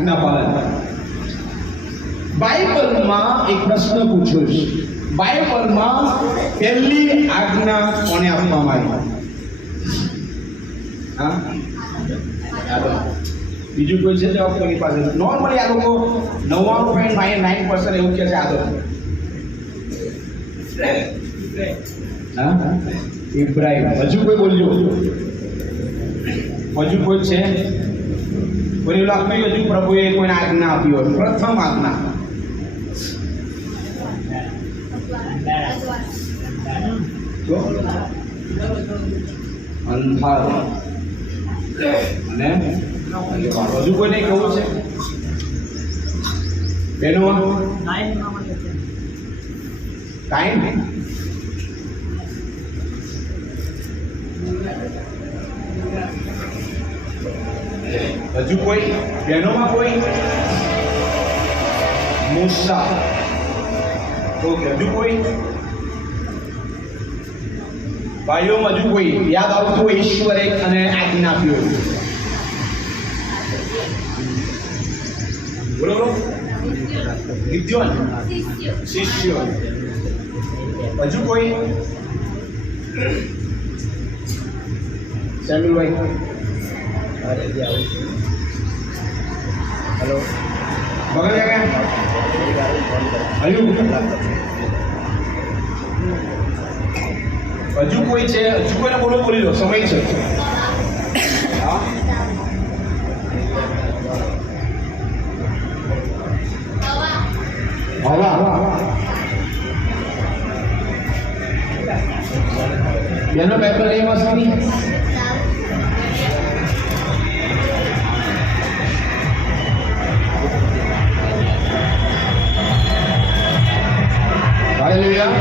આજ્ઞા પાલન. બાઇબલમાં એક પ્રશ્ન પૂછ્યો છે. બાઇબલમાં પહેલી આજ્ઞા કોને આપવામાં આવી? હા, બીજું કોઈ છે જવાબ કોની પાસે? નોર્મલી આ લોકો 99.9% એવું કહે છે આદત. હા, ઇબ્રાહિમ. હજુ કોઈ બોલજો? હજુ કોઈ છે? કોઈ લાગતું હજુ પ્રભુએ કોઈને આજ્ઞા આપી હોય? પ્રથમ આજ્ઞા અંધારો અને હજુ કોઈને કેવું છે? બેનો ટાઈમ. હજુ કોઈ બહેનોમાં કોઈ? મૂસા. ઓકે, હજુ કોઈ? ભાઈઓમાં હજુ કોઈ યાદ આવતું હોય ઈશ્વરે અને આજ્ઞા આપી હોય? બોલો બોલો. ગિદ્યોન, શિષ્યો. હજુ કોઈ? સેમ્યુલભાઈ. હેલો બગલ ગયા હજુ કોઈ છે? હજુ કોઈને બોલો, બોલી લો, સમય છે. હા, બેનો પેપર એ મસ્તી. હાલેલુયા.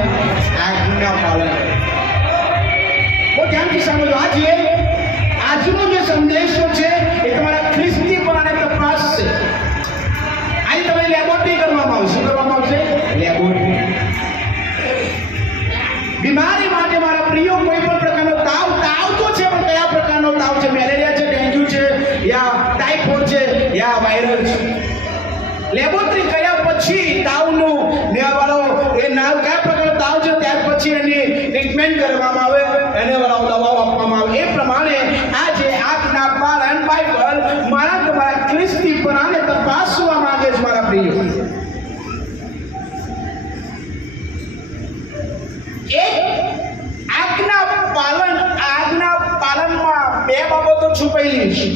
આજ્ઞા પાલન. બહુ ધ્યાનથી સમજો. આજનો જે સંદેશો છે એ તમારા ખ્રિસ્તીપણાને તપાસશે. આજે તમારી લેબોરેટરી કરવામાં આવશે. શું કરવામાં આવશે? લેબોરેટરી. બીમારી માટે મારા પ્રિયો કોઈ પણ પ્રકારનો તાવ તો છે, પણ કયા પ્રકારનો તાવ છે? મેલેરિયા છે, ડેન્ગ્યુ છે, યા ટાઇફોઇડ છે, યા વાયરલ છે? લેબોરેટરી કર્યા પછી તાવનું નિવારો એ નાવ કયા પ્રકારનો તાવ છે ત્યાર પછી એની ટ્રીટમેન્ટ કરવામાં આવે, એને દવાઓ આપવામાં આવે. એ પ્રમાણે આજે આજના પાલન બાઇબલ મારા તમારા ખ્રિસ્તીપણાને તપાસવા માંગે છે મારા પ્રિયો. એક આજ્ઞા પાલનમાં બે બાબતો છુપાયેલી છે.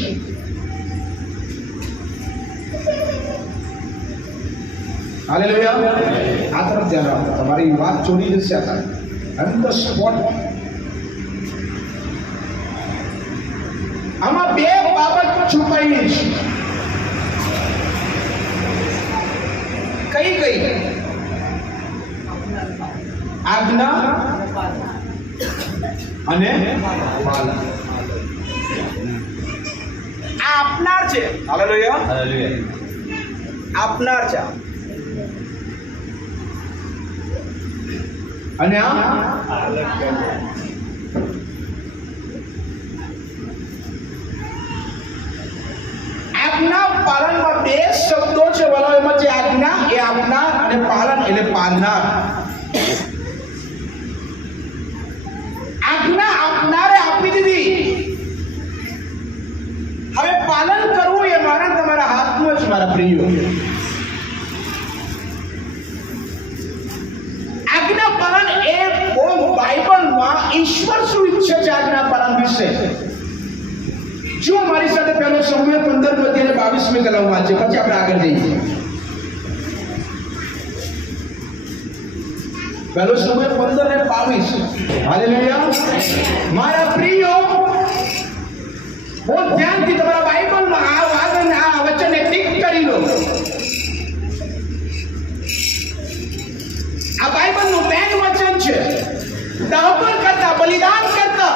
હાલેલુયા. આ તરફ ધ્યાન રાખો, તમારી વાત ચોરી જશે. આ ઓન ધ સ્પોટ આમાં બે બાબત છુપાયેલી છે. કઈ કઈ? આજ્ઞા અને પાલન. આપનાર છે. હાલેલુયા. આપનાર છે અને આજ્ઞા પાલનમાં બે શબ્દો છે. એમાં છે આજ્ઞા એ આપનાર અને પાલન એટલે પાલનાર. આજ્ઞા આપનારે આપી દીધી. હવે પાલન કરવું એ મારા તમારા હાથમાં છે મારા પ્રિયો. આજ્ઞા પાલન એ બાઇબલમાં ઈશ્વર શું ઈચ્છે છે આજ્ઞા પાલન વિશે? જો મારી સાથે પહેલો સમય 15:22 કલમ વાંચે, પછી આપણે આગળ જઈએ. પહેલો સમય 15:22. હાલેલુયા. મારા પ્રિયો, બહુ ધ્યાનથી તમારા બાઇબલમાં આ વાત અને આ વચનને ટીક કરી લો. આ બાઇબલનું મેન વચન છે. દહન કરતા, બલિદાન કરતા,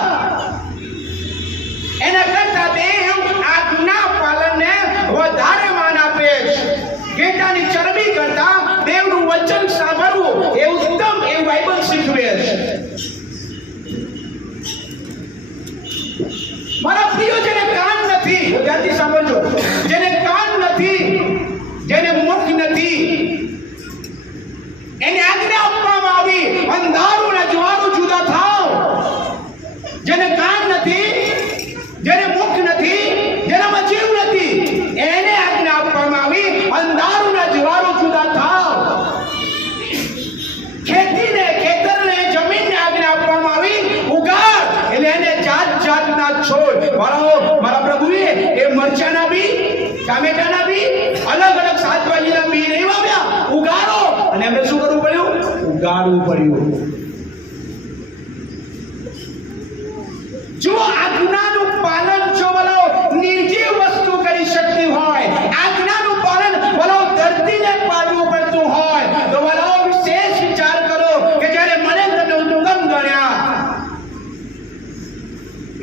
એના કરતા દેવ આજ્ઞા પાલનને વધારે માન આપે છે. ઘેટાની ચરબી કરતા દેવનું વચન સાંભળવું એ ઉત્તમ એવું બાઇબલ શીખવે છે. મારા પ્રિયો, જેને કાન નથી, ધ્યાનથી સાંભળજો, જેને બટાકાના બી, અલગ અલગ શાકભાજીના બી નહીં વાવ્યા, ઉગાડો. અને એમને શું કરવું પડ્યું? ઉગાડવું પડ્યું. જો આજ્ઞાનું પાલન જો બોલો નિર્જીવ વસ્તુ કરી શકતી હોય, આજ્ઞાનું પાલન બોલો ધરતીને પાડવું પડતું હોય, તો બોલો વિશેષ વિચાર કરો કે જ્યારે મને તમે ઉત્તમ ગણ્યા,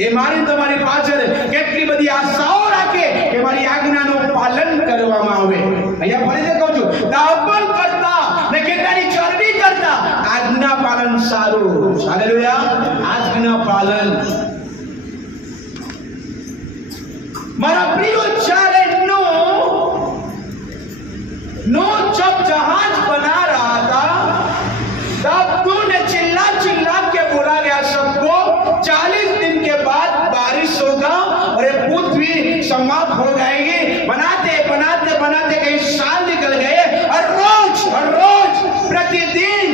એ મારી તમારી પાછળ કેટલી બધી આશાઓ રાખે કે મારી આજ્ઞાનું પાલન કરવામાં આવે. અહીંયા ફરીથી કહું છું, દાપણ કરતા ને કેટલાની ચરબી કરતા આજ્ઞા પાલન સારું. હાલેલુયા. આજ્ઞા પાલન. મારા પ્રિય, જ્યારે नो जब जहाज बना रहा था, तब तूने चिल्ला चिल्ला के बोला गया सबको 40 दिन के बाद बारिश होगा और ये पृथ्वी समाप्त हो जाएगी. बनाते बनाते बनाते कई साल निकल गए और रोज प्रतिदिन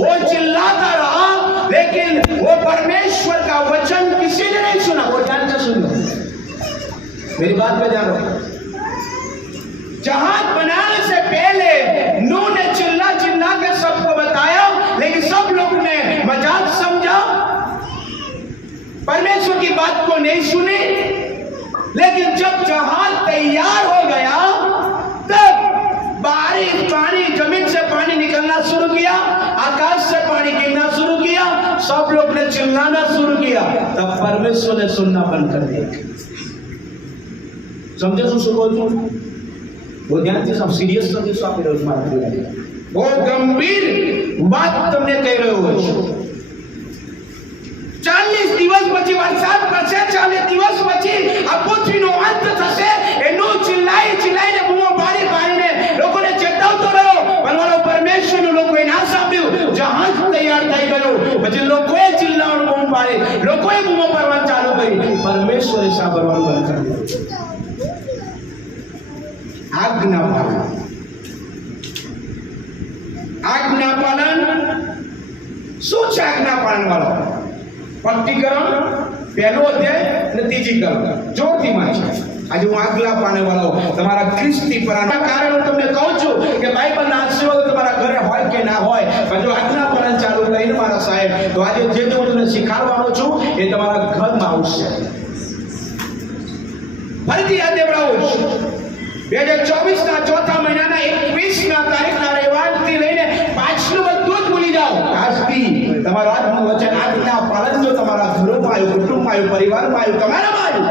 वो चिल्लाता रहा, लेकिन वो परमेश्वर का वचन किसी ने नहीं सुना. वो ध्यान से सुनो, मेरी बात पे ध्यान रखो. जहाज बनाने से पहले नूह ने चिल्ला चिल्ला के सबको बताया, लेकिन सब लोग ने मजाक समझा, परमेश्वर की बात को नहीं सुनी. लेकिन जब जहाज तैयार हो गया, तब बारिश, पानी, जमीन से पानी निकलना शुरू किया, आकाश से पानी गिरना शुरू किया, सब लोग ने चिल्लाना शुरू किया. तब परमेश्वर ने सुनना बंद कर दिया. समझे શું કહું છું? वो ध्यान से सब सीरियस નથી, શું આપી રહ્યો છું? બહુ ગંભીર વાત તમને કહી રહ્યો છું. 40 દિવસ પછી વરસાદ પડશે, 40 દિવસ પછી આ પૃથ્વીનો અંત થશે. એનું ચિલ્લાઈને બૂમો પાડીને લોકોને ચેતવતો રહ્યો, પણ પરમેશ્વરનું લોકોએ ના સાંભળ્યું. જહાજ તૈયાર થઈ ગયું, પછી લોકોએ ચિલ્લાવાનું બૂમ પાડી, લોકોએ બૂમો પાડવાનું ચાલુ કરી, પરમેશ્વરે સાંભળવાનું બંધ કરી દીધું. આજ્ઞા પાલન. આજ્ઞા પાલન શું છે? આજ્ઞા પાલન વાળો સ્પષ્ટીકરણ પહેલો અધ્યાય અને ત્રીજી કલમ જોરથી વાંચો. આજે હું આજ્ઞા પાલન વાળો તમારા ખ્રિસ્તી પરાના કારણ હું તમને કહું છું કે બાઇબલના આશીર્વાદ તમારા ઘરે હોય કે ના હોય, પણ જો આજ્ઞા પાલન ચાલુ કરીને મારા સાહેબ, તો આજે જે હું તમને શીખવાડવાનો છું એ તમારા ઘરમાં આવશે. ફરીથી યાદ દેવડાવું છું, 2024 ચોથા મહિનાના 21 તારીખના રવિવારથી લઈને પાછલું બધું જ ભૂલી જાઓ. આજથી તમારું આજનું વચન, આજના પાલન જો તમારા ઘરોમાં આવ્યું, કુટુંબમાં આવ્યું, પરિવારમાં આવ્યું, તમારામાં આવ્યું,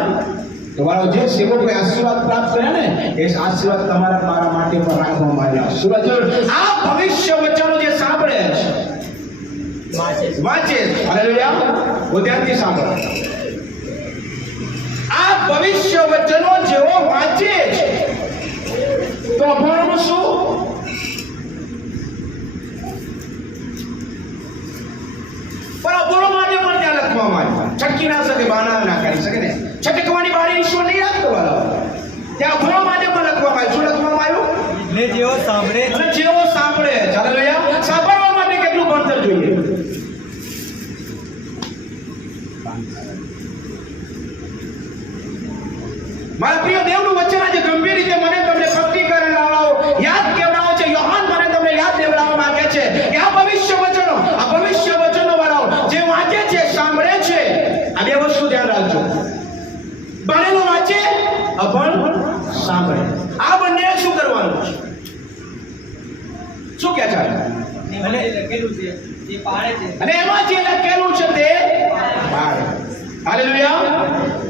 તમારો જે સેવકોએ આશીર્વાદ પ્રાપ્ત કર્યા ને, એ આશીર્વાદ તમારા મારા માટે પણ રાખવામાં આવ્યા. આ ભવિષ્ય વચનો જે સાંભળે છે, વાંચે, હાલેલુયા, હું ધ્યાનથી સાંભળો. આ ભવિષ્ય વચનો જેવો વાંચે છે, તો અભણનું શું? પણ અભણો માટે પણ ત્યાં લખવામાં આવ્યું. છટકી ના શકે, બાના ના કરી શકે ને. છટકવાની બારી ઈશ્વર નહીં રાખતો વાળો. ત્યાં અભણો માટે પણ લખવામાં આવ્યું. શું લખવામાં આવ્યું? ને જેવો સાંભળે ચાલો જોયા, સાંભળવા માટે કેટલું ભણતર જોઈએ. મારા પ્રિય દેવનું વચન આજે ગંભીર રીતે મને તમને સ્પષ્ટીકરણ લાવડાવો, યાદ કેવડાવો છે. યોહાન મને તમને યાદ દેવડાવવા માંગે છે કે આ ભવિષ્ય વચનો વાળાઓ જે વાંચે છે, સાંભળે છે, આ બે વસ્તુ ધ્યાન રાખજો. ભણેલો વાંચે, અભણ સાંભળે. આ બંને શું કરવાનું છે? શું કે છે? અને લખેલું છે તે પાડે છે, અને એમાં જે લખેલું છે તે પાડે. હાલેલુયા.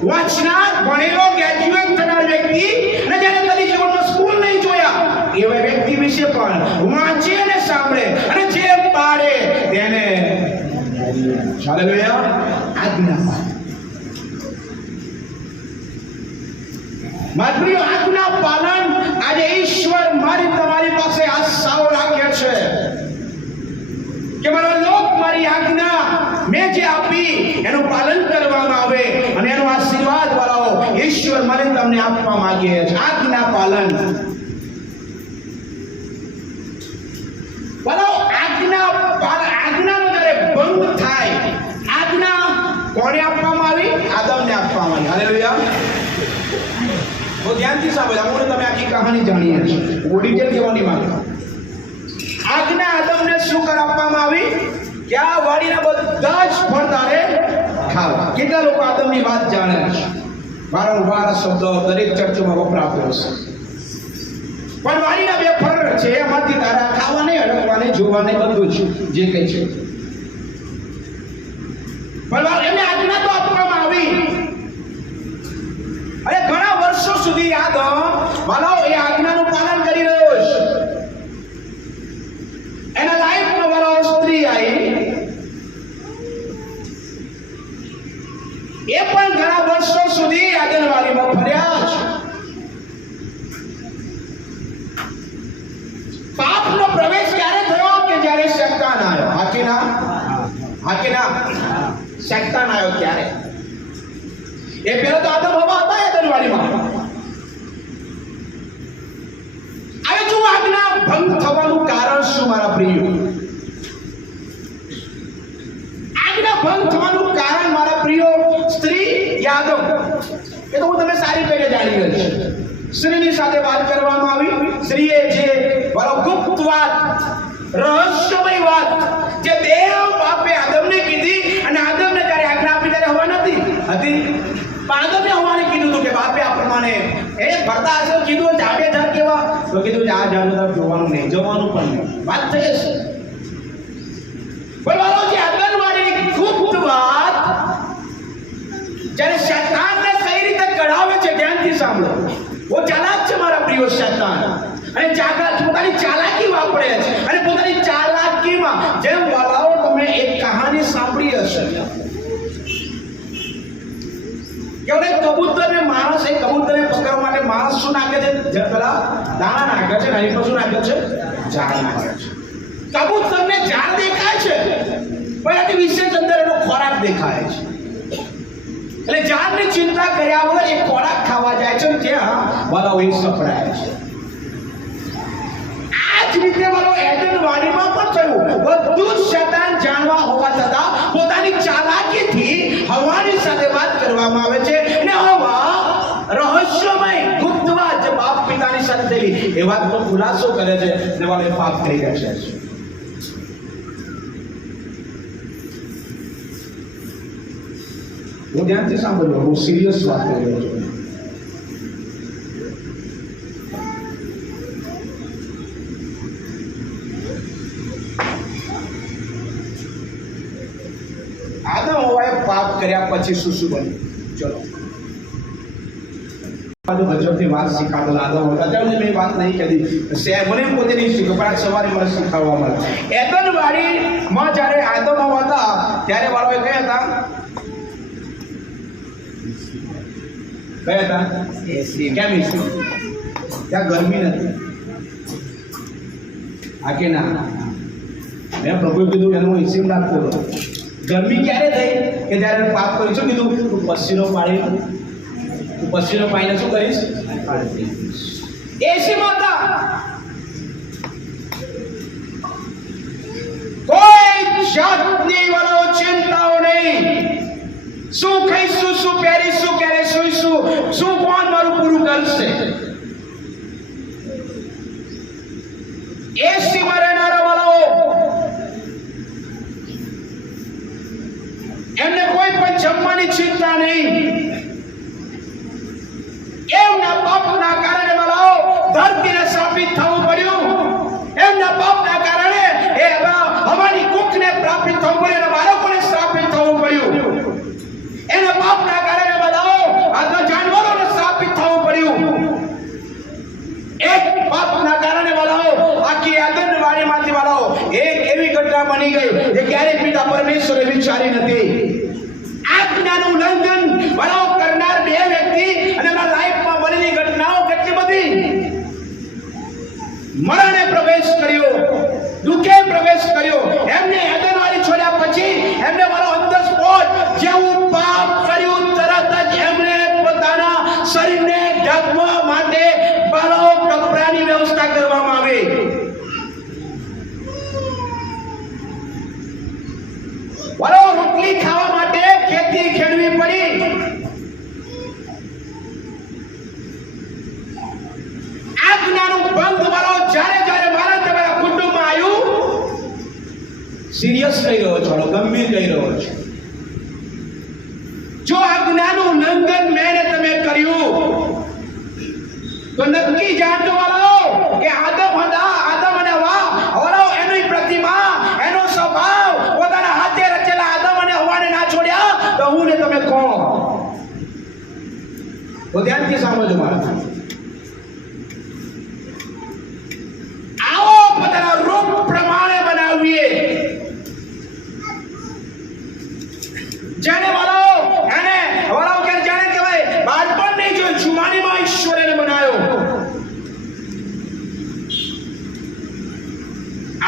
વાંચનાર, ભણેલો, ગ્રેજ્યુએટ થનાર વ્યક્તિ, અને જેને કદી જીવનમાં સ્કૂલ નહીં જોયા એવા વ્યક્તિ વિશે પણ વાંચે અને સાંભળે, અને જે પાડે તેને હાલેલુયા આજ્ઞા પાડે. માત્ર આજ્ઞા પાલન આજે ઈશ્વર મારી તમારી પાસે આશાઓ રાખે છે કે મારો લોક મારી આજ્ઞા મેં જે આપી એનું પાલન કરવામાં આવે, અને એનો આશીર્વાદ વાળાઓ ઈશ્વર મને તમને આપવા માંગે છે. આજ્ઞા પાલન વાળાઓ, આજ્ઞાનો જ્યારે ભંગ થાય, આજ્ઞા કોને આપવામાં આવી? આદમને આપવામાં આવી. હાલેલુયા. તો ધ્યાનથી સાંભળો, આપણે તમે આખી કહાની જાણીએ છીએ, હું ડિટેલ કહેવાની માંગુ. આજ્ઞા આદમને શું આપવામાં આવી કે આ વાડીના બધા જ ફળ તારે ખાવા. કેટલા લોકો આદમની વાત જાણે છે? વારંવાર આ શબ્દ દરેક ચર્ચોમાં વપરાતો હશે. પણ વાડીના બે ફળ છે, એમાંથી તારા ખાવાને, અડકવાને, જોવાને બધું છે જે કંઈ છે. પણ એમને આજ્ઞા તો આપવામાં આવી, અને ઘણા વર્ષો સુધી આદમ વાલાઓ એ આજ્ઞાનું પાલન કરી રહ્યો છે. એના લાઈફમાં વાલાઓ સ્ત્રી આવી, એ પણ ઘણા વર્ષો સુધી આંગણવાડીમાં ફર્યા છે. પાપનો પ્રવેશ ક્યારે થયો કે જ્યારે શૈતાન આવ્યો. હાકીના શૈતાન આવ્યો ત્યારે. એ પહેલા તો આદમ હવા હતા આંગણવાડીમાં. હવે જો આજ્ઞા ભંગ થવાનું કારણ શું મારા પ્રિયો? આજ્ઞા ભંગ થવાનું કારણ મારા પ્રિયો સ્ત્રી યાદવ, એ તો હું તમે સારી રીતે જાણી ગઈ છે. સ્ત્રીની સાથે વાત કરવામાં આવી. સ્ત્રીએ જે ગુપ્ત વાત, રહસ્યમય વાત જે દેવ બાપે આદમને કીધી, અને આદમને જ્યારે આજ્ઞા આપી ત્યારે હવા નથી હતી. આદમે હવાને કીધું હતું કે બાપે આ પ્રમાણે એ ભરતા હશે કીધું જાડે ઝાડ કેવા, તો કીધું આ ઝાડ તરફ જોવાનું નહીં, જવાનું પણ નહીં. વાત થઈ હશે. બોલો જે આંગણવાડીની ગુપ્ત વાત જ્યારે શૈતાનને કઈ રીતે કઢાવે છે, ધ્યાનથી સાંભળો. वो चालाक છે મારા પ્રિય શૈતાન, અને પોતાની ચાલાકી વાપરે છે. અને પોતાની ચાલાકીમાં જેમ વાલાઓ તમે એક કહાની સાંભળી હશે કે ઓલે કબૂતરને માણસ, એ કબૂતરને પકડવા માટે માણસ શું નાખે છે? પેલા દાણા નાખે છે, ને શું નાખે છે? ઝાડ નાખે છે. કબૂતરને ઝાડ દેખાય છે, પણ આની વિશેષ અંદર એનો ખોરાક દેખાય છે. એટલે ઝાડની ચિંતા કર્યા વગર એ ખોરાક ખાવા જાય છે, ત્યાં વાલાઓ એ સપડાય છે. આ જ રીતે વાલો એડનવાડીમાં પણ થયું. બધું જ શૈતાન જાણવા હોવા છતાં પોતાની ચાલાકીથી હવાની સાથે વાત કરવામાં આવે છે, અને હવા રહસ્યમય ગુપ્ત વાત જે બાપ પિતાની સાથે થયેલી એ વાતનો ખુલાસો કરે છે, અને વાલો પાપ કરી રહ્યા છે. હું ધ્યાનથી સાંભળજો, હું સિરિયસ વાત કરી રહ્યો છું. આદમ હવાએ પાપ કર્યા પછી શું શું બન્યું? ચલો ગજબની વાત શીખાડો. આદમ હતા અત્યારે મેં વાત નહીં કરી, મને પોતે નહીં શીખ્યો, પણ સવારે મને શીખવવા મળે. એદનવાડીમાં જ્યારે આદમ હવા હતા ત્યારે વાળાએ કયા હતા? કયા હતા? કેમિસ્ટ્રી. ત્યાં ગરમી નથી. આ કે ના, મેં પ્રભુ કીધું કે હું એસી રાખતો હતો. ગરમી ક્યારે થઈ કે જ્યારે પાપ કરી શું કીધું? તું પસીનો પાડીને શું કરીશ? એસીમાં હતા. કોઈ જાતની વાળો ચિંતાઓ નહીં. શું ખાઈશું, શું પહેરીશું, ક્યારે સુઈશું, શું કોણ મારું પૂરું કરશે? એસીમાં રહેનારા વાળાઓ એમને કોઈ પણ જમવાની ચિંતા નહીં. એમના પાપના કારણે વાળાઓ ધરતીને શ્રાપિત થવું પડ્યું. એમના પાપના કારણે એ હવાની કુકને પ્રાપિત થવું પડ્યું, અને બાળકોને શ્રાપિત થવું પડ્યું. એના પાપના કારણે વાળાઓ આ જાનવરોને શ્રાપિત થવું પડ્યું. એક પાપના કારણે વાળાઓ આખી આંગણવાડીમાંથી વાળાઓ એક એવી ઘટના બની ગઈ જે ક્યારેય પિતા પરમેશ્વરે વિચારી નથી. આજ્ઞાનું ઉલ્લંઘન વાળાઓ કરનાર બે વ્યક્તિ અને એના લાઈફમાં બનેલી ઘટનાઓ કેટલી બધી. મરણે પ્રવેશ કર્યો, દુઃખે પ્રવેશ કર્યો. એમને આંગણવાડી છોડ્યા પછી એમને વાળો અંદર સ્પોટ જેવું પાપ કર્યું, તરત જ એમને પોતાના શરીરને ઢાંકવા માટે વાળો કપડાની વ્યવસ્થા કરવામાં આવી. વાળો રોટલી ખાવા માટે ખેતી ખેડવી પડી. સિરિયસ કહી રહ્યો છો, ગંભીર કહી રહ્યો છો. જો આજ્ઞાનું ઉલ્લંઘન મેં તમે કર્યું તો નક્કી જાણજો વાળો કે આદમ અને હવા વાળો એની પ્રતિમા, એનો સ્વભાવ, પોતાના હાથે રચેલા આદમ અને હવાને ના છોડ્યા તો હું ને તમે કોણ? તો ધ્યાનથી સાંભળજો મારા. આવો પોતાના રૂપ પ્રમાણે બનાવીએ. જેને વાળો એને વાળો કે જાણે કહેવાય બાળપણની જો જુવાનીમાં ઈશ્વરે બનાવ્યો.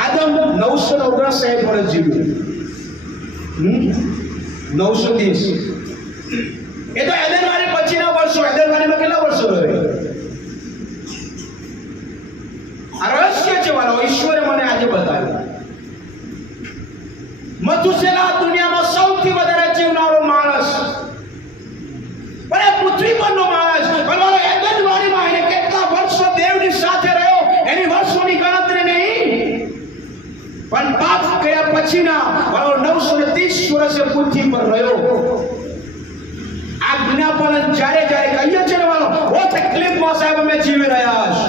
આદમ 959 વર્ષ જીવ્યો. 900 દિવસ. એ તો એદનવારી પછીના વર્ષો. એદનવારીમાં કેટલા વર્ષો રહ્યો? આ રહસ્ય છે વાળો, ઈશ્વરે મને આજે બતાવ્યું. મધુસેલા દુનિયામાં સૌથી વધારે જીવનારો માણસ, પણ એ પૃથ્વી પરનો માણસ. પણ એદનવારીમાં એને કેટલા વર્ષો દેવની સાથે રહ્યો એની વર્ષોની ગણતરી નહીં. પણ પાપ કર્યા પછીના 930 વર્ષે પૃથ્વી પર રહ્યો. આજ્ઞા પાલન જ્યારે કહીએ છે ને વાળો, બહુ તકલીફમાં સાહેબ અમે જીવી રહ્યા છે.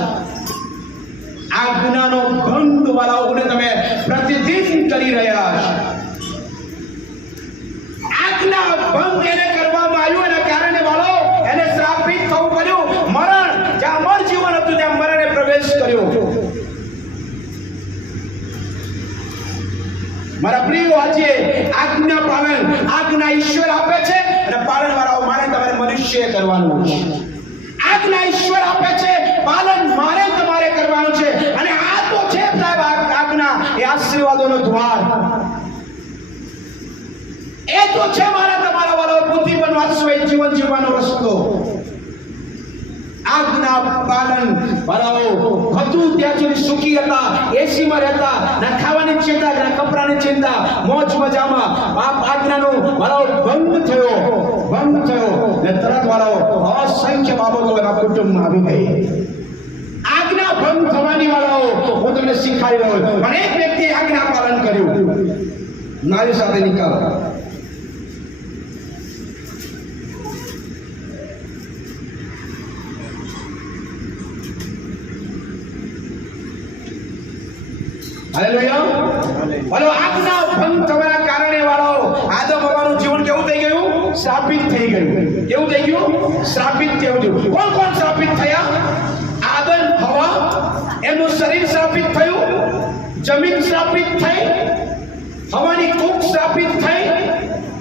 આજ્ઞાનો ભંગ વાળાઓને તમે પ્રતિદિન કરી રહ્યા છો. આજ્ઞા ભંગ એને કરવામાં આવ્યું, એના કારણે વાળો એને શ્રાપિત થવું પડ્યું. મરણ, જ્યાં અમર જીવન હતું ત્યાં મરણે પ્રવેશ કર્યો. મારા પ્રિયો, આજે આજ્ઞા પાલન, આજ્ઞા ઈશ્વર આપે છે અને પાલન વાળાઓ મારે તમારે મનુષ્ય કરવાનું છે. આજ્ઞા ઈશ્વર આપે છે, પાલન મારે તમારે કરવાનું છે. અને આ તો છે સાહેબ આજ્ઞા, એ આશીર્વાદોનો દ્વાર. એ તો છે મારા તમારા વાળો બુદ્ધિ પર વાસ્તવિક જીવન જીવવાનો રસ્તો. આજ્ઞા પાલન વાળાઓ હતું ત્યાં સુધી સુખી હતા, એસીમાં રહેતા, ના ખાવાની ચિંતા, ના કપડાની ચિંતા, મોજ મજામાં. આજ્ઞાનો વાળાઓ ભંગ થયો ને તરત વાળાઓ અસંખ્ય બાબતો એના કુટુંબમાં આવી ગઈ. આજ્ઞા ભંગ થવાની વાળાઓ હું તમને શીખાડી રહ્યો છું. પણ એક વ્યક્તિએ આજ્ઞા પાલન કર્યું. મારી સાથે નિકાલ. હાલેલુયા. બોલો, આજ્ઞા ભંગ થવાના કારણે વાળો આદમ હવાનું જીવન કેવું થઈ ગયું? શ્રાપિત થઈ ગયું. કેવું થઈ ગયું? શ્રાપિત થઈ ગયું. કોણ શ્રાપિત થયા? આદમ, હવા, એમનું શરીર શ્રાપિત થયું, જમીન શ્રાપિત થઈ, હવાની કુખ શ્રાપિત થઈ,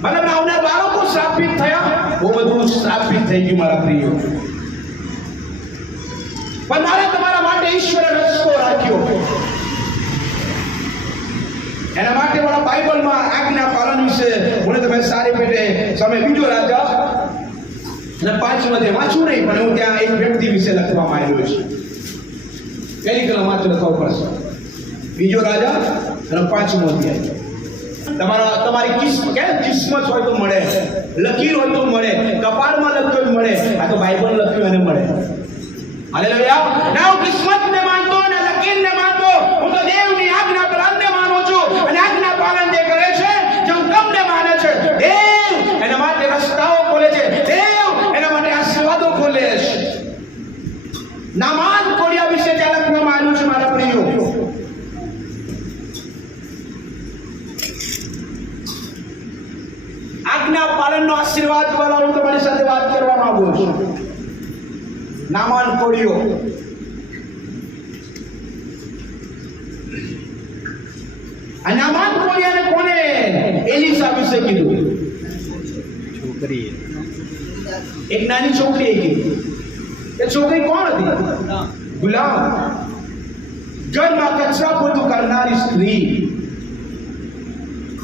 મતલબ આવનાર બાળકો શ્રાપિત થયા. બહુ બધું શ્રાપિત થઈ ગયું મારા પ્રિયો. પણ મારે તમારા માટે ઈશ્વરે રસ્તો રાખ્યો. એના માટે વાળા બાઇબલમાં આજ્ઞા પાલન વિશે મને તમે સારી પેટે સમય બીજો રાજા અને 5 વધે વાંચું નહીં, પણ હું ત્યાં એક વ્યક્તિ વિશે લખવામાં આવ્યો છે. પહેલી કલમ વાંચો લખવા પડશે. બીજો રાજા અને 5મો અધ્યાય. તમારી કિસ્મત હોય તો મળે, લકીર હોય તો મળે, કપાળમાં લખ્યું હોય મળે. આ તો બાઇબલ લખ્યું એને મળે. હાલેલુયા. ના હું કિસ્મતને માનતો ને લકીરને માનતો, હું તો દેવની આજ્ઞા પાલનને માનું છું. અને આજ્ઞા પાલન જે કરે છે, જે હુકમને માને છે, દેવ એના માટે રસ્તાઓ ખોલે છે, દેવ એના માટે આશીર્વાદો ખોલે છે. નામાન કોડિયા વિશે ત્યાં લખવામાં આવ્યું છે મારા પ્રિયો. આજ્ઞા પાલનનો આશીર્વાદ વાળા હું તમારી સાથે વાત કરવા માંગુ છું. નામાન કોડિયો નામાન કોડિયાને કોને એલિસા વિશે કીધું? છોકરી, એક નાની છોકરી કીધી. એ છોકરી કોણ હતી? ગુલામ, ઘરમાં કચરા પોતું કરનારી સ્ત્રી.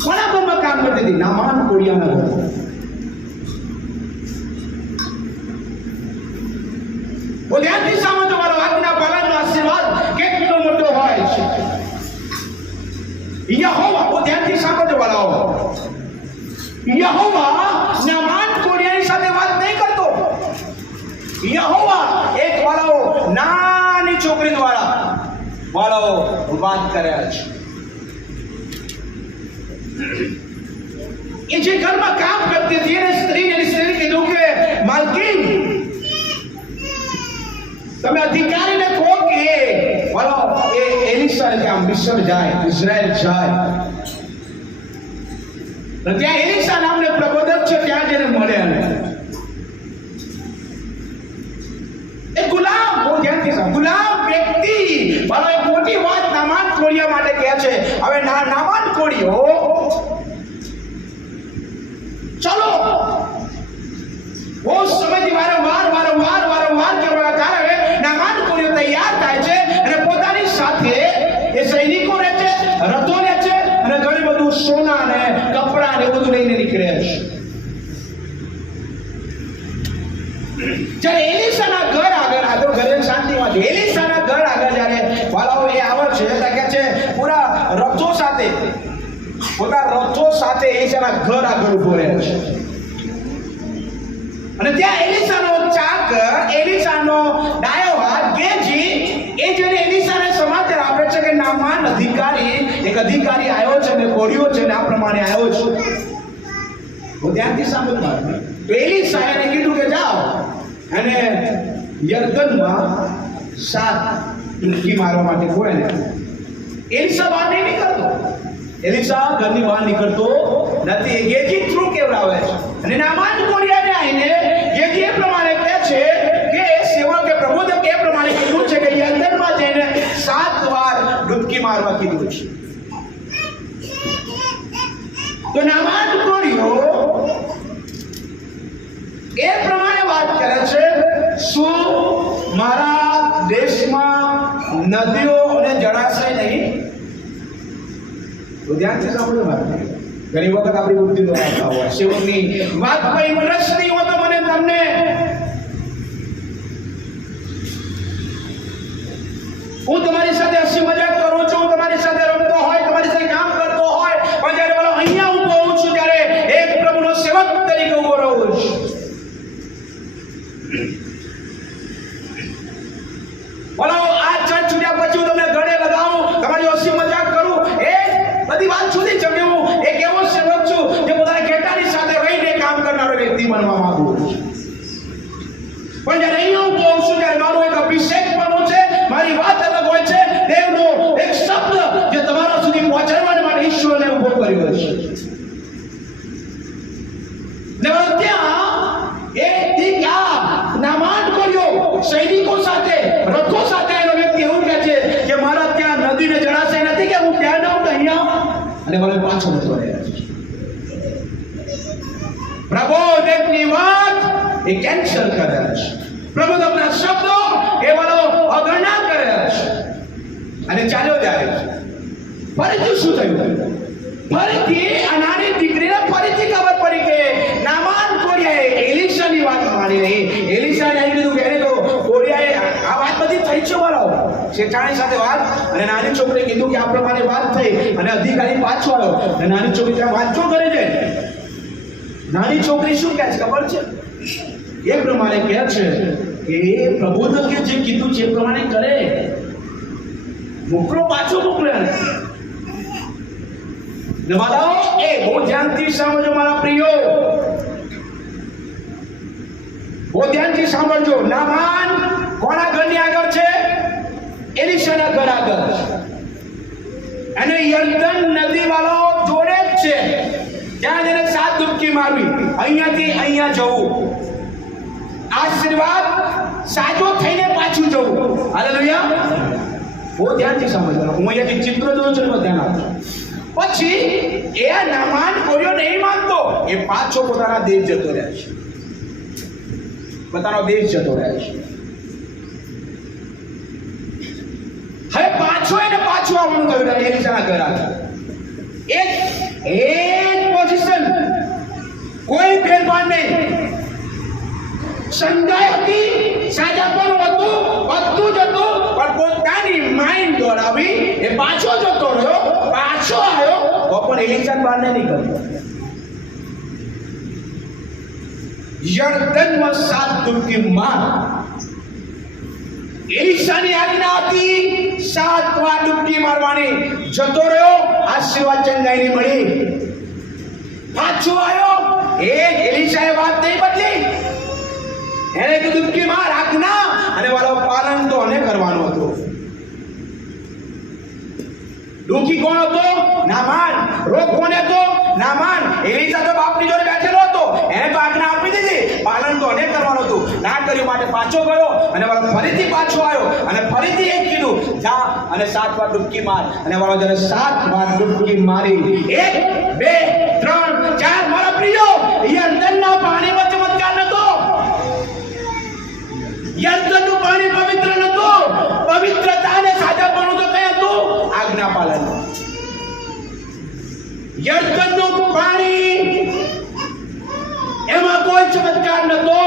કોના ઘરમાં કામ કરતી હતી? નામાન કોડિયાના ઘરમાં. ધ્યાનથી સમજો મારો આજ્ઞા પાલનનો આશીર્વાદ કેટલો મોટો હોય છે. યહોવા, ધ્યાનથી સમજો વાળાઓ, યહોવા નામાન કોડિયાની સાથે વાત નહીં કરતો. યહોવા એક વાળાઓ નાની છોકરી દ્વારા વાળાઓ વાત કર્યા છે. એ જે ઘરમાં કામ કરતી હતી એને સ્ત્રીને કીધું કે માલકીન, તમે અધિકારીને કહો કે બોલો એ એલિશા ત્યાં મિસ્ર જાય, ઇઝરાયલ જાય. ત્યાં એલિશા નામનો પ્રબોધક છે, ત્યાં જઈને મળે. એ ગુલામ, બહુ ધ્યાનથી સાંભળો, ગુલામ વ્યક્તિ બોલો એક મોટી વાત નામાન કોળિયા માટે કહે છે. હવે નામાન કોળિયો ચલો બહુ સમયથી વારંવાર કહેવાના કારણે નામાન કોળિયો તૈયાર થાય છે અને પોતાની સાથે એ સૈનિકો રહે છે, રથો રહે છે અને ઘણું બધું સોના ને કપડા ને બધું લઈને નીકળે છે. જ્યારે એલિશાના ઘર આગળ આજો ઘરે શાંતિમાં છે. એલિશાના ઘર આગળ જ્યારે વાલાઓ એ આવે છે તો કહે છે પૂરા રથો સાથે, પોતાના રથો સાથે એલિશાના ઘર આગળ ઉભો રહે છે. અને ત્યાં એલિશાનો ચાકર, એલિશાનો ડાયો હાથ ગેજી એ જ્યારે એલિશાને સમાચાર આપે છે કે નામાન એક અધિકારી આવ્યો છે ને કોળિયો છે ને આ પ્રમાણે આવ્યો છે. હું ત્યાંથી સાંભળવા તો એલિશાએ એને કીધું કે જાઓ અને યર્દનમાં 7 ડૂબકી મારવા માટે કોઈ ને. એલિશા બહાર નહીં નીકળતો, એલિશા ઘરની બહાર નીકળતો નથી. ગેજી થ્રુ કેવડાવે છે અને નામાન કોળિયાને આવીને ગેજી એ પ્રમાણે કહે છે કે સેવકે પ્રબોધક એ પ્રમાણે કીધું છે કે યર્દનમાં જઈને 7 વાર ડૂબકી મારવા કીધું છે. તો નામાન કોળિયો એ પ્રમાણે વાત કરે છે, શું મારા દેશમાં નદીઓ અને જળાશય નહીં? તો ધ્યાનથી સાંભળો. ઘણી વખત આપણી બુદ્ધિ દ્વારા હોય સેવકની વાત પર રસ નહીં હોતો મને તમને. હું તમારી સાથે હસી મજાક કરું છું, તમારી સાથે રમતો હોય, તમારી સાથે કામ કરતો હોય, પણ જ્યારે બોલો અહીંયા હું કહું છું ત્યારે એક પ્રભુનો સેવક તરીકે ઉભો રહું છું. બોલો આ ચર્ચ છૂટ્યા પછી હું તમને ગળે લગાવું, તમારી હસી મજાક કરું, એ બધી વાત સુધી છે કે હું એક એવો સેવક છું જે પોતાના ઘેટાની સાથે રહીને કામ કરનારો વ્યક્તિ બનવા માંગુ છું. પણ જ્યારે અહીંયા હું કહું છું ત્યારે મારો એક અભિષેક બનવું છે, મારી વાત અલગ હોય છે. દેવનો એક શબ્દ જે તમારા સુધી પહોંચાડવા માટે ઈશ્વરને ઉભો કર્યો છે. ત્યાં એ દીકરા નામાન કોળિયો સૈનિકો સાથે, રથો સાથે એનો વ્યક્તિ એવું કહે છે કે મારા ત્યાં નદી ને જળાશય નથી કે હું ત્યાં ન આવું અહીંયા, અને મને પાછો જતો રહે છે. પ્રબોધકની વાત એ કેન્સલ કરે છે, પ્રબોધકના શબ્દો એ વાળો અવગણના કરે છે અને ચાલ્યો જાય છે. ફરીથી શું થયું? ફરીથી આ નાની દીકરીને ફરીથી ખબર પડી કે નામાન કોળિયાએ એલિશાની વાત માની નહીં. એલિશાને આવી કીધું કે એને તો કોળિયાએ આ વાત બધી થઈ છે બોલો શેઠાણી સાથે વાત, અને નાની છોકરીએ કીધું કે આ પ્રમાણે વાત થઈ અને અધિકારી પાછો આવ્યો અને નાની છોકરી ત્યાં વાંચો કરે છે. નાની છોકરી શું કહે છે ખબર છે? એ પ્રમાણે કહે છે કે એ પ્રબોધકે જે કીધું છે એ પ્રમાણે કરે, મોકલો પાછો મોકલે. નવાદાઓ એ બહુ ધ્યાનથી સાંભળજો મારા પ્રિયો, બહુ ધ્યાનથી સાંભળજો. નામાન કોના ઘરની આગળ છે? એલિશાના ઘર આગળ. અને યર્દન નદી વાળો જોડે જ છે, ત્યાં જઈને 7 ડૂબકી મારવી, અહીંયાથી અહીંયા જવું, આશીર્વાદ સાજો થઈને પાછું જવું. હાલેલુયા. બહુ ધ્યાનથી સાંભળજો. હું અહીંયાથી ચિત્ર જોઉં છું, ધ્યાન આપજો. પછી એ નામાન કોળિયો નહીં માનતો, એ પાછો પોતાના દેશ જતો રહે છે, પોતાનો દેશ જતો રહે છે. હવે પાછો આવવાનું થયું એલિશાના ઘર આગળ. એક પોઝિશન, કોઈ ફેરફાર નહીં. સંધાઈ હતી, સાજાપણ હતું, બધું જ હતું, પણ પોતાની માઇન્ડ દોડાવી એ પાછો જતો રહ્યો, પાછો આવ્યો તો પણ એલિશા બહાર નહીં નીકળ્યો. યર્દનમાં 7 ડૂબકી માર. એલિશાની આજ્ઞા હતી 7 વાર ડૂબકી મારવાની. જતો રહ્યો, આશીર્વાદ ચંગાઈની મળી. પાછો આવ્યો. એ એલીશાએ વાત નહીં બદલી. એને કીધું કે માર આજ્ઞા અને વાળો પાલન તો અને કરવાનું હતું. દુઃખી કોણ હતો? નામાન. રોગ કોને હતો? નામાન. એલીશા તો બાપની જોડે બેઠેલો હતો. એને તો આજ્ઞા આપી દીધી, પાલન તો અને કરવાનું હતું. ના કર્યું માટે પાછો ગયો અને વાળો ફરીથી પાછો આવ્યો અને ફરીથી એક કીધું, જા અને 7 વાર ડૂબકી માર. અને વાળો જ્યારે 7 વાર ડૂબકી મારી, 1 2 3 4, મારા પ્રિયો, યર્દનના પાણીમાં ચમત્કાર નતો. યર્દનનું પાણી પવિત્ર નતું. પવિત્રતા અને સાજાપણું તો કઈ હતું? આજ્ઞા પાલન. યર્દનનું પાણી, એમાં કોઈ ચમત્કાર નતો.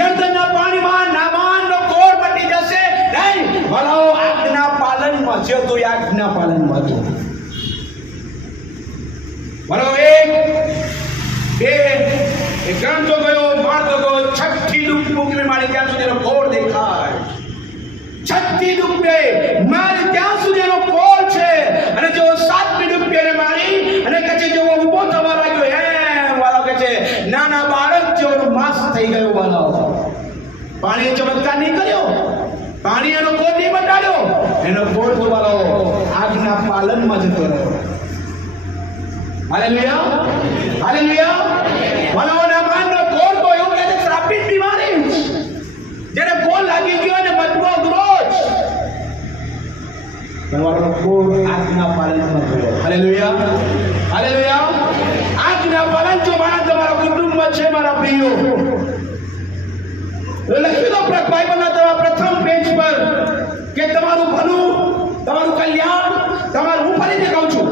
યર્દનના પાણીમાં નામાનનો કોર મટી જશે નહીં. ભલાઓ આજ્ઞા પાલનમાં છે તો આજ્ઞા પાલનમાં હતો. ભલાઓ 1 2 એ ગણતો ગયો, મારતો ગયો, 6ઠી ડૂબકી મારી ત્યાં સુધી એનો કોર દેખાય. 6ઠી ડૂબકી મારી ત્યાં સુધી એનો કોર છે. અને જો 7મી ડૂબકી મારી અને કહે છે જેવો ઊભો થવા લાગ્યો એમ વાળો કહે છે નાના બાળક જેવો માસ થઈ ગયો. વાળો પાણીએ ચમત્કાર નહીં કર્યો, પાણી એનો કોર નહીં બતાડ્યો, એનો કોર તો વાળો આજ્ઞા પાલનમાં જતો રહ્યો. Hallelujah, hallelujah. વાળોના માનનો કોર તો એવું કહે છે શ્રાપિત બીમારી, જેને કોર લાગી ગયો અને મતવો ગ્રોજ. તમારો કોર આજ્ઞા પાલનમાં થયો. Hallelujah, hallelujah. આજ્ઞા પાલન જો મારા તમારા કુટુંબમાં છે મારા પ્રિયો, લખી દો બાઇબલના તમારા પ્રથમ પેજ પર કે તમારું ભલું, તમારું કલ્યાણ, તમારું, હું ફરીથી કહું છું,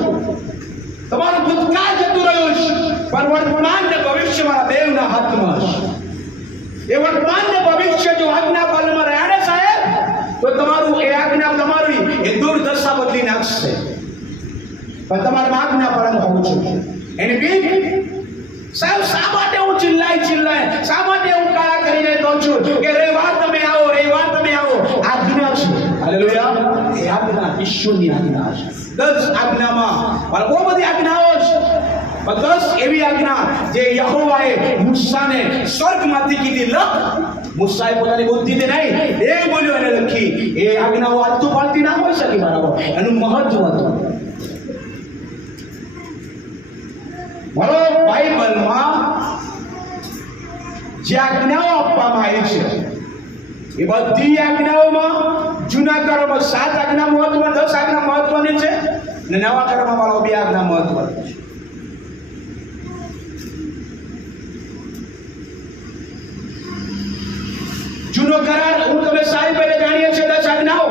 તમારું ભૂતકાળ જતું રહ્યું છે, પણ વર્તમાન ને ભવિષ્ય મારા દેવના હાથમાં છે. એ વર્તમાન ને ભવિષ્ય જો આજ્ઞા પાલનમાં રહ્યા ને સાહેબ, તો તમારું એ આજ્ઞા તમારી એ દુર્દશા બદલી નાખશે. પણ તમારે આજ્ઞા પાલન હોવું જોઈએ. એની બીક સાહેબ, શા માટે હું ચિલ્લાય, શા માટે હું કાળા કરીને કહું છું કે રવિવાર તમે આવો, રવિવાર તમે આવો? આજ્ઞા છે. હાલેલુયા. એ આજ્ઞા ઈશ્વરની આજ્ઞા છે. 10 આજ્ઞામાં બહુ બધી આજ્ઞાઓ છે, 10 એવી આજ્ઞા જે યહોવાએ મૂસાને સ્વર્ગમાંથી કીધી લખ. મૂસાએ પોતાની બુદ્ધિથી નહીં, દેવ બોલ્યો એને લખી. એ આજ્ઞાઓ આજ પાડતી ના હોઈ શકે બરાબર, એનું મહત્વ હતું. બોલો, બાઇબલમાં જે આજ્ઞાઓ આપવામાં આવી છે એ બધી આજ્ઞાઓમાં જૂના કરારમાં 7 આજ્ઞા મહત્વ, 10 આજ્ઞા મહત્વની છે અને નવા કરારમાં વાળો 2 આજ્ઞા મહત્વની છે. જૂનો કરાર હું તમે સારી રીતે જાણીએ છીએ 10 આજ્ઞાઓ.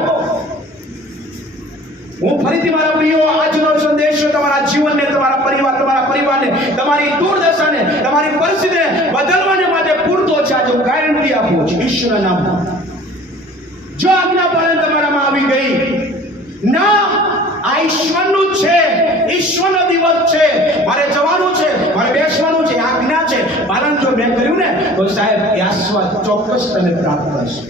હું ફરીથી મારા પ્રિયો આજનો સંદેશ તમારા જીવનને, તમારા પરિવારને, તમારી દુર્દશાને, તમારી પરિસ્થિતિને બદલવાને માટે પૂરતો છે. આજે હું ગેરંટી આપું છું ઈશ્વરના નામમાં. જો આજ્ઞા પાલન તમારામાં આવી ગઈ ના, આ ઈશ્વરનું છે, ઈશ્વરનો દિવસ છે, મારે જવાનું છે, મારે બેસવાનું છે, આજ્ઞા છે, પાલન જો મેં કર્યું ને તો સાહેબ એ આસ્વાદ ચોક્કસ તમે પ્રાપ્ત કરશો.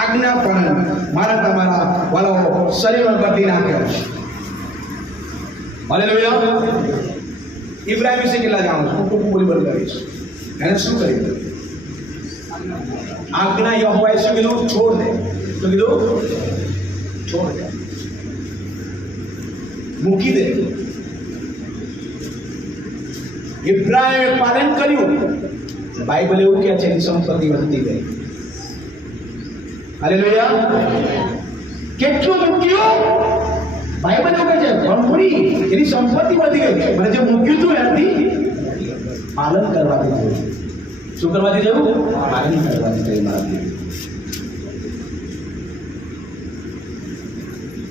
આજ્ઞા પાલન મારા તમારા વાલો શરીર બદલી નાખે છે. હાલેલુયા. ઇબ્રાહિમ વિશે કેટલા જાણો છો? હું બોલી બદલાવીશ. એને શું કર્યું? આજ્ઞા યહોવાએ શું કીધું? છોડ દે. શું કીધું? છોડ દે, મૂકી દે. ઇબ્રાહિમે પાલન કર્યું. બાઇબલ એવું કહે છે એની સંપત્તિ વધતી ગઈ. હાલેલુયા. કેટલું મૂક્યું? બાઇબલ એવું કહે છે ભંભરી એની સંપત્તિ વધી ગઈ. મને જે મૂક્યું હતું એનાથી પાલન કરવાથી થયું. શું કરવાથી થયું? પાલન કરવાથી થયું. મારાથી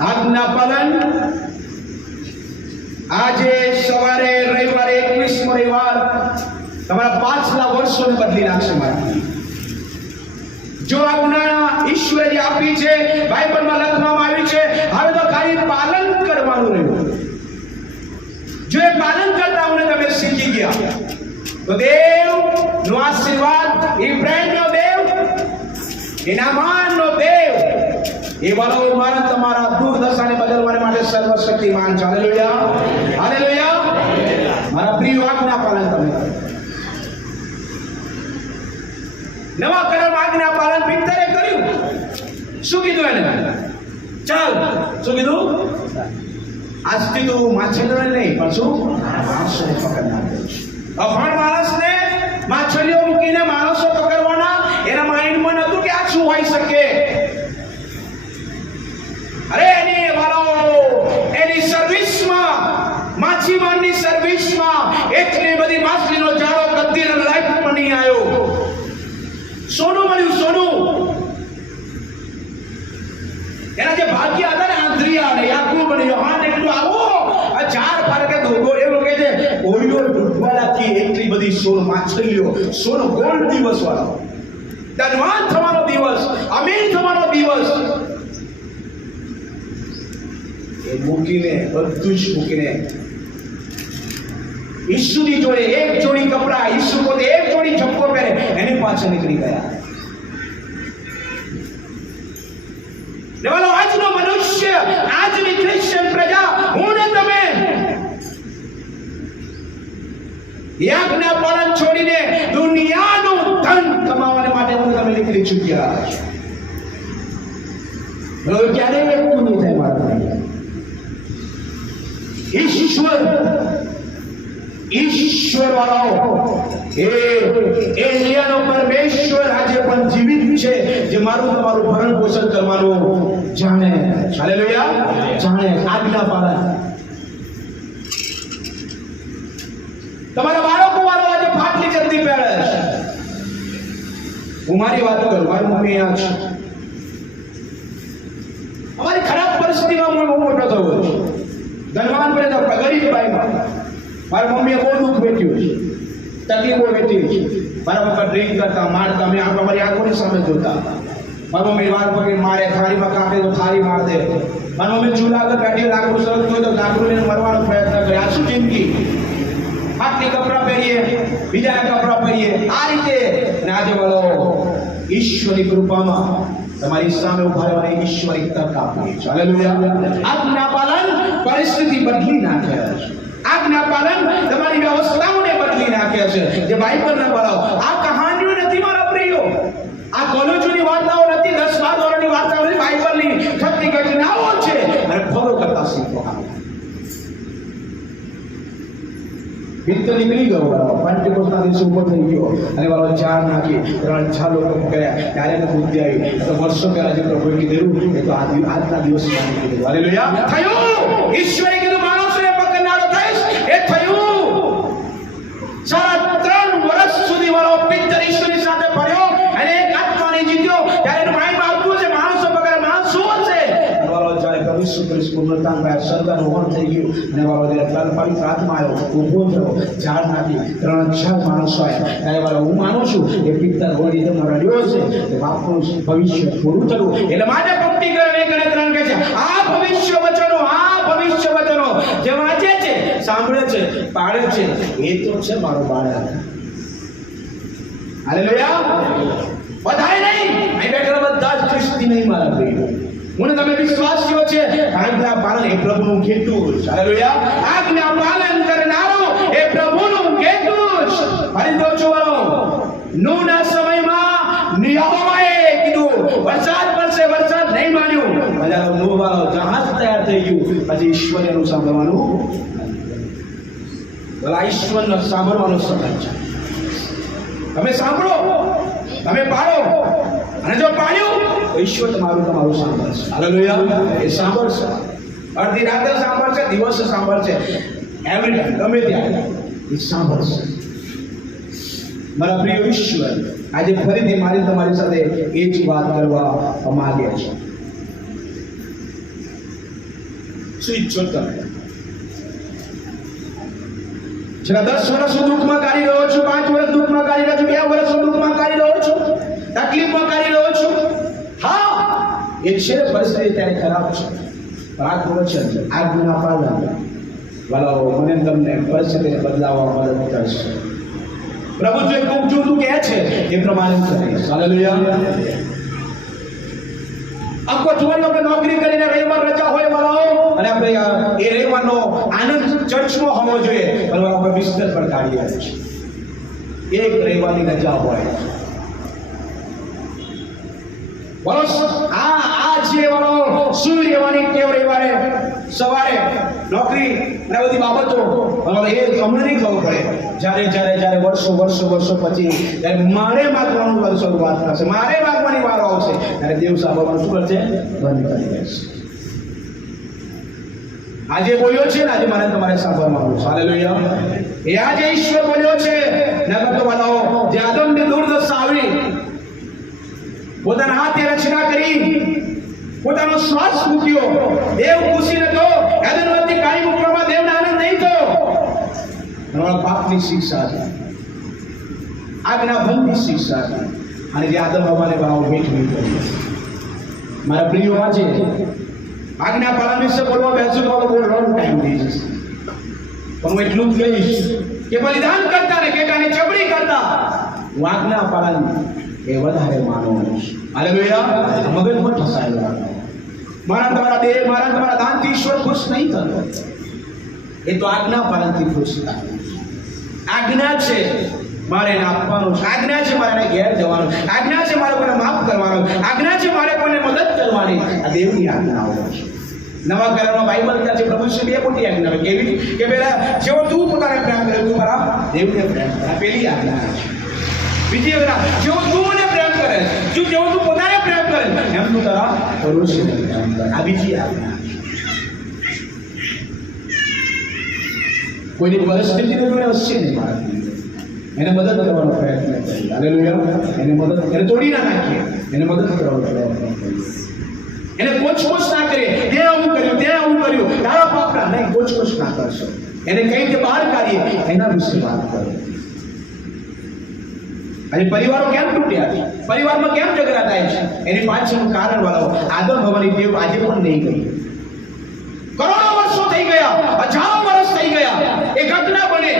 આજ્ઞા પાલન. આજે સવારે રવિવારે 21મો રવિવાર તમારા પાછલા વર્ષોને બદલી નાખશે. મારાથી જો આજ્ઞા ઈશ્વરે જે આપી છે, બાઇબલમાં લખવામાં આવી છે, હવે તો ખાલી પાલન કરવાનું રહ્યું. જો એ પાલન કરતા હું તમે શીખી ગયા તો દેવનો આશીર્વાદ, ઇબ્રાહિમનો દેવ, એનામાનનો દેવ, એ વાળો મારા તમારા દુર્દશાને બદલવા માટે સર્વશક્તિમાન છે. Hallelujah, hallelujah. મારા પ્રિય આજ્ઞા પાલન તમે કરો. નવા કરાર આજ્ઞા પાલન પિત્તરે કર્યું. શું કીધું એને? ચાલ, શું કીધું? આજથી તો માછલીઓને નહીં પણ શું માણસોને પકડનાર છે. અભણ માણસને માછલીઓ મૂકીને માણસો પકડવાના એના માઇન્ડમાં નતું કે આ શું હોઈ શકે. અરે એની વાળો એની સર્વિસમાં માછીમારની સર્વિસમાં એટલી બધી માછલીનો જાળો કદી લાઈફમાં નહીં આવ્યો. સોનું મળ્યું, સોનું. એના જે ભાગ્ય હતા ને આંદ્રિયા અને યાકૂબ અને યોહાન એટલું આવો આ ચાર ફરકે દોગો એવો કે છે ઓળીઓ ડૂબવાથી એટલી બધી સોન માછલીઓ સોનો ગોલ્ડ દિવસ વાળો ધનવાન થવાનો દિવસ, અમીર થવાનો દિવસ એ મૂકીને બધું જ મૂકીને ઈસુની જોડે એક જોડી કપડા, ઈસુ પોતે એક જોડી ચપ્પો પહેરે એની પાછળ નીકળી ગયા. આજનો મનુષ્ય, આજની ક્રિશ્ચિયન પ્રજા, હું ને તમે આજ્ઞા પાલન છોડીને દુનિયાનું ધન કમાવા માટે હું તમે નીકળી ચૂક્યા છો. ક્યારેય એવું નહીં થાય મારા ભાઈ. ઈશ્વર વાળાઓ એ એલિયાનો પરમેશ્વર આજે પણ જીવિત છે, જે મારું તમારું ભરણ પોષણ કરવાનું જાણે. હાલેલુયા, જાણે. આજ્ઞા પાલન. તમારા બાળકો વાળો આજે ફાટલી જલ્દી પહેરે છે. હું મારી વાત કરું, મારી મમ્મી આ છે. અમારી ખરાબ પરિસ્થિતિમાં હું મોટો થયો છું. ધનવાન પડે તો ગરીબ બાઈમાં મારી મમ્મીએ બહુ દુઃખ વેઠ્યું છે, તકલીફો વેઠી છે. મારા પપ્પા ડ્રિંક કરતા, મારતા, મેં મારી આંખોની સામે જોતા. મારી મમ્મી વાર પકડી મારે, થાળીમાં કાપે તો થાળી માર દે. મારી મમ્મી ચૂલા આગળ બેઠી લાકડું સરસ જોઈ તો લાકડું લઈને મરવાનો પ્રયત્ન કરે. આ શું જિંદગી? આટલી કપડાં પહેરીએ, બીજા કપડાં પહેરીએ, આ રીતે. અને આજે બોલો ઈશ્વરની કૃપામાં તમારી સામે ઉભા રહેવાની ઈશ્વરી તક આપી છે. હાલેલુયા. આજ્ઞા પાલન પરિસ્થિતિ બદલી નાખે છે. આજ્ઞા પાલન તમારી વ્યવસ્થાઓને બદલી નાખે છે. જે બાઇબલના બોલાવો આ કહાનીઓ નથી મારા પ્રિયો, આ કોલેજોની વાર્તાઓ નથી, 10-12 વર્ષની વાર્તાઓ નથી. બાઇબલની સત્ય ઘટનાઓ છે અને ફોલો કરતા શીખો. ભીત નીકળી ગયો, પેન્ટેકોસ્ટના દિવસે ઉપર થઈ ગયો અને વાળો ચાર નાખી 3-6 લોકો પકડ્યા. ત્યારે એને બુદ્ધિ આવી. તો વર્ષો પહેલા જે પ્રભુએ કીધેલું એ તો આજના દિવસમાં નીકળી ગયું. હાલેલુયા. થયું. ઈશ્વરે કીધું માણસોને પકડનારો થઈશ, એ થયું. 3.5 વર્ષ સુધી વાળો પિત્તર ઈશ્વરની સાથે ફર્યો અને એક આત્માને જીત્યો. ત્યારે એનું માઇન્ડમાં આવતું છે માણસો પકડે, માણસ શું હશે? વાળો જ્યારે પ્રભુ ક્રિસ્ત પૂર્ણતા ગયા, સર્ગનું હોન થઈ ગયું અને વાળો જ્યારે પવિત્ર આત્મા આવ્યો, ઊભો થયો, ઝાડ નાખી 3-4 માણસો આવ્યા. ત્યારે વાળો હું માનું છું એ પિત્તર હોળી તમે રડ્યો છે એ બાપનું ભવિષ્ય પૂરું થયું. એટલે માટે પંક્તિ કરે 1 અને 3 કહે છે આ ભવિષ્ય વચનો જે વાંચે છે, સાંભળે છે, પાડે છે, એ તો છે મારો બાળક. હાલેલુયા. બધાય નહીં, અહીં બેઠેલા બધા જ ખ્રિસ્તી નહીં મારા પ્રિય. હું તમે વિશ્વાસીઓ છે. આજ્ઞા પાલન એ પ્રભુનું ઘેટું. હાલેલુયા. આજ્ઞા પાલન કરનારો એ પ્રભુનું ઘેટું. હરિદો ચોવાળો નૂના સમયમાં યહોવાએ કીધું વરસાદ પડશે, વરસાદ નહીં માન્યું. હજારો નૂહ વાળો જહાજ તૈયાર થઈ ગયું. પછી ઈશ્વરનું સાંભળવાનું. ભલા ઈશ્વરનો સાંભળવાનો સમય છે. તમે સાંભળો, તમે પાડો, અને જો પાડ્યું તો ઈશ્વર તમારું સાંભળશે. હાલેલુયા. એ સાંભળશે. અડધી રાતે સાંભળશે, દિવસે સાંભળશે, એવરી ટાઈમ ગમે ત્યારે એ સાંભળશે. મારા પ્રિય ઈશ્વર આજે ફરીથી મારી તમારી સાથે એ જ વાત કરવા માંગે છે. શું ઈચ્છો તમે? છેલ્લા 10 વર્ષ દુઃખમાં કાઢી રહ્યો છું, 5 વર્ષ દુઃખમાં કાઢી રહ્યો છું, 2 વર્ષ દુઃખમાં કાઢી રહ્યો છું, તકલીફમાં કાઢી રહ્યો છું. હા, એ છે પરિસ્થિતિ ત્યારે ખરાબ છે, પણ આ વચન આજ્ઞા પાલન વાળાઓ મને તમને પરિસ્થિતિને બદલાવવા મદદ કરશે. પ્રભુ જે ખૂબ જોતું કહે છે એ પ્રમાણે કરીશ. હાલેલુયા. આખો અઠવાડિયું આપણે નોકરી કરીને રવિવાર રજા હોય વાળાઓ, અને આપણે એ રવિવારનો આનંદ ચર્ચમાં હોવો જોઈએ, પણ આપણે બિસ્તર પર કાઢી આવે છે. એક રવિવારની રજા હોય બોલો. આ જે વાળો સુઈ રહેવાની ટેવ રવિવારે સવારે નોકરી અને બધી બાબતો એ અમને નહીં ખબર પડે. જ્યારે વર્ષો પછી ત્યારે મારે માગવાનું શરૂઆત થશે, મારે માગવાની વારો આવશે, ત્યારે દેવ સાંભળવાનું શું કરશે? બંધ કરી દેશે. આજે બોલ્યો છે ને, આજે મારે તમારે સાંભળવાનું છે. હાલેલુયા. એ આજે ઈશ્વર બોલ્યો છે. નકર તો બતાવો, જે આદમને દુર્દશા આવી, પોતાના હાથે રચના કરી, પોતાનો શ્વાસ મૂક્યો, દેવ ખુશી નતો, યાદનવતી કાળી મૂકવામાં દેવને આનંદ નહીં થયો. પાપની શિક્ષા છે, આજ્ઞાભંગની શિક્ષા છે, અને જે આદમ હવાને ભાવ ભેટ નહીં કર્યો. મારા પ્રિયો, આજે આજ્ઞા પાલન વિશે બોલવા બેસું તો બહુ લોંગ ટાઈમ થઈ જશે, પણ હું એટલું જ કહીશ કે બલિદાન કરતા ને કેટાની ચબડી કરતા હું આજ્ઞા પાલન એ વધારે માનવું. હાલેલુયા. મગજમાં ઠસાયેલો રાખો. મારા તમારા દેહ, મારા તમારા દાનથી ઈશ્વર ખુશ નહીં થતો, એ તો આજ્ઞા પાલનથી ખુશ થાય. આજ્ઞા છે મારે એને આપવાનું, આજ્ઞા છે મારે એને ઘેર જવાનું, આજ્ઞા છે મારે કોઈને માફ કરવાનું, આજ્ઞા છે મારે કોઈને મદદ કરવાની. આ દેવની આજ્ઞાઓ છે. નવા કરારમાં બાઇબલ કહે છે પ્રભુ શ્રી બે મોટી આજ્ઞા કેવી કે પેલા જેવો તું પોતાને પ્રેમ કરે તું મારા દેવને પ્રેમ કરે, પેલી આજ્ઞા છે. બીજી વેળા જેવો તું મને પ્રેમ કરે, જેવો તું પોતાને પ્રેમ કરે એમ તું તારા પડોશીને પ્રેમ કરે. આ બીજી આજ્ઞા. કોઈની પરિસ્થિતિને જોઈને હસશે નહીં, મારા એને મદદ કરવાનો પ્રયત્ન કરીએ. હાલેલુયા. એને મદદ, એને તોડી ના નાખીએ, એને મદદ કરવાનો પ્રયત્ન કરીએ. એને કોચ ના કરીએ, તે આવું કર્યું, તારા પાપના નહીં, કોચ ના કરશો. એને કઈ રીતે બહાર કાઢીએ એના વિશે વાત કરો. આજે પરિવારો કેમ તૂટ્યા છે, પરિવારમાં કેમ ઝઘડા થાય છે, એની પાછળનું કારણ વાળો આદમ હવાની ટેવ આજે પણ નહીં ગઈ. કરોડો વર્ષો થઈ ગયા, હજારો વર્ષ થઈ ગયા, એ ઘટના બને.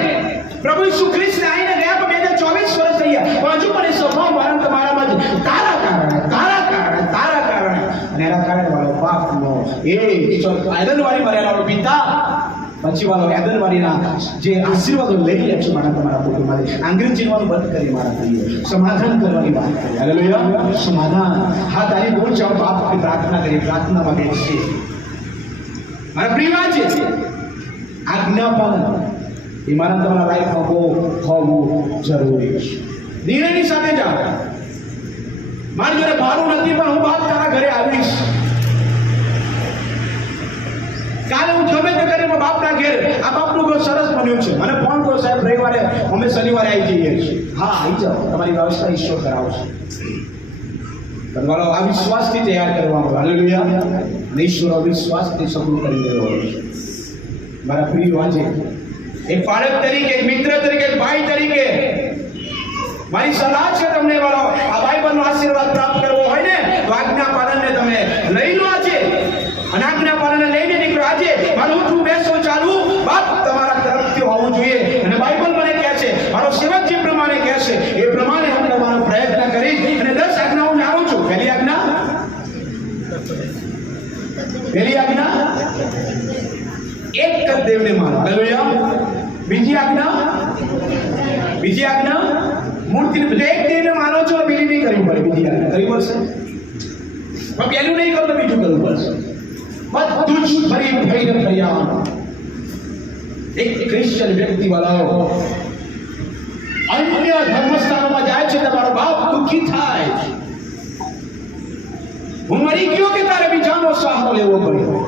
પ્રભુ ઈસુ ખ્રિસ્ત આવીને ગયા પણ 2024 વર્ષ થઈ ગયા, પણ હજુ પણ એ સ્વભાવ મારા તમારામાં છે. તારા કારણે અને એના કારણે વાળો પાપનો એ આદનવાળી મર્યાદાનો પિતા પછી વાળો આદનવાળીના જે આશીર્વાદો લઈ લે છે મારા તમારા કુટુંબમાંથી. અંગ્રેજીમાં બંધ કરી મારા પ્રિય સમાધાન કરવાની વાત કરી. હાલેલુયા. સમાધાન. હા, તારી બોલ જાઓ તો આપણે પ્રાર્થના કરીએ, પ્રાર્થનામાં બેસીએ. મારા પ્રિય છે આજ્ઞા પાલન એ મારા તમારા લાઈફમાં બહુ હોવું જરૂરી છે. નિર્ણયની સાથે જાઓ. મારી જોડે ભાડું નથી પણ હું બાપ તારા ઘરે આવીશ. કાલે હું ગમે તે કરીને બાપના ઘેર, આ બાપનું ઘર સરસ બન્યું છે, મને ફોન કરો સાહેબ રવિવારે અમે શનિવારે આવી જઈએ છીએ. હા, આવી જાઓ, તમારી વ્યવસ્થા ઈશ્વર કરાવશે. તમારો આ વિશ્વાસથી તૈયાર કરવાનો. હાલેલુયા. ઈશ્વર અવિશ્વાસથી સબૂત કરી રહ્યો છે. મારા પ્રિય આજે એક બાળક તરીકે, એક મિત્ર તરીકે, એક ભાઈ તરીકે મારી સલાહ છે તમને વાળો, આ બાઇબલનો આશીર્વાદ પ્રાપ્ત કરવો હોય ને તો આજ્ઞા પાલનને તમે લઈ લો આજે, અને આજ્ઞા પાલનને લઈને નીકળો આજે. મારું ઉઠવું બેસવું ચાલવું બાપ તમારા તરફથી હોવું જોઈએ, અને બાઇબલ મને કહે છે, મારો સેવક જે પ્રમાણે કહે છે એ પ્રમાણે હું કરવાનો પ્રયત્ન કરીશ. અને 10 આજ્ઞા હું જાણું છું. પહેલી આજ્ઞા એક જ દેવને માનો. હાલેલુયા. બીજી આજ્ઞા મૂર્તિને, એક દેવને માનો છો, બીજી નહીં કરવી પડે. બીજી આજ્ઞા કરવી પડશે, પણ પહેલું નહીં કરો તો બીજું કરવું પડશે. બધું જ ફરીને આવવાનું. એક ક્રિશ્ચન વ્યક્તિ વાળાઓ અન્ય ધર્મસ્થાનોમાં જાય છે, તમારો બાપ દુઃખી થાય, હું મરી ગયો કે તારે બીજાનો સહારો લેવો પડ્યો,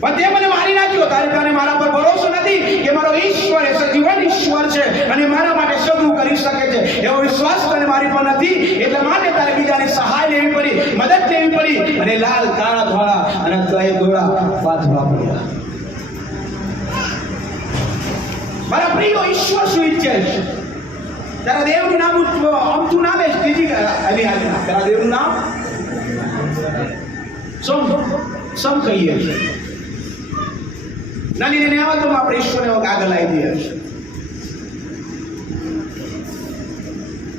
પણ તે મને મારી નાખ્યો. તારે તને મારા પર ભરોસો નથી કે મારો ઈશ્વર એ સજીવન ઈશ્વર છે અને મારા માટે સગું કરી શકે છે, એવો વિશ્વાસ તને મારી પર નથી. એટલા માટે તારે બીજાની સહાય લેવી પડી, મદદ લેવી પડી, અને લાલ કાળા ધોળા અને તય દોડા બાંધવા પડ્યા. મારા પ્રિય ઈશ્વર શું ઈચ્છે છે? તારા દેવનું નામ અમથું ના લેશ. ત્રીજી એની આજ્ઞા, તારા દેવનું નામ સમ કહીએ છીએ. નાની નાની આવાતોમાં આપણે ઈશ્વરને આગળ લાવી દઈએ છીએ.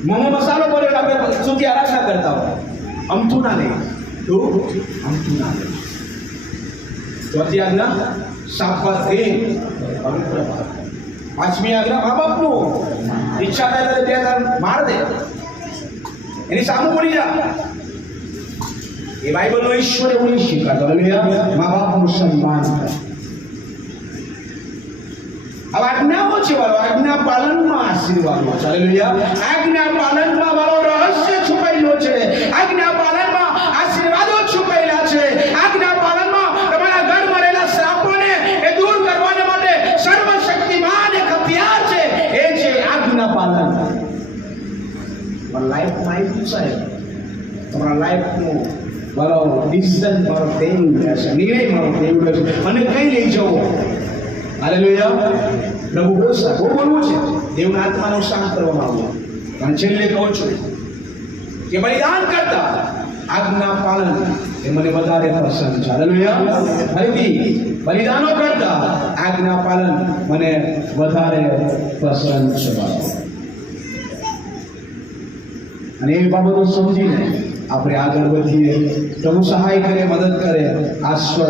મોમો મસાલો બોલ્યો આપણે સુધી આરાધના કરતા હોય, અમથું ના નહીં. આમતું ના કરે. ચોથી આજ્ઞા શાબાશી પવિત્ર બાળક. પાંચમી આજ્ઞા મા બાપનું ઈચ્છા થાય તો બે તાર માર દે, એની સામે પડી જા. એ બાઇબલનો ઈશ્વર એવું નહીં શીખવાડતો. હાલેલુયા. મા બાપનું સન્માન કરે. હવે આજ્ઞાઓ છે વાળો, આજ્ઞા પાલનમાં આશીર્વાદો છે. હાલેલુયા. આજ્ઞા પાલનમાં વાળો રહસ્ય છુપાયેલો છે. આજ્ઞા પાલનમાં આશીર્વાદો છુપાયેલા છે. આજ્ઞા પાલનમાં તમારા ઘરમાં રહેલા શ્રાપોને એ દૂર કરવા માટે સર્વશક્તિમાન એક હથિયાર છે, એ છે આજ્ઞા પાલન. પણ લાઈફમાં આવ્યું સાહેબ, તમારા લાઈફનું મારો ડિસિઝન મારો દેવ રહેશે, નિર્ણય મારો દેવ રહેશે, અને કઈ લઈ જવો. હાલેલુયા. પ્રભુ બોલશે, બહુ બોલવું છે, દેવના આત્માનો શાંત કરવામાં આવ્યો. અને છેલ્લે કહું છું કે બલિદાન કરતા આજ્ઞા પાલન એ મને વધારે પસંદ છે. હાલેલુયા. ફરીથી બલિદાનો કરતા આજ્ઞા પાલન મને વધારે પસંદ છે. અને એ બાબતો સમજીને આપણે આગળ વધીએ. પ્રભુ સહાય કરે, મદદ કરે, આશ્વર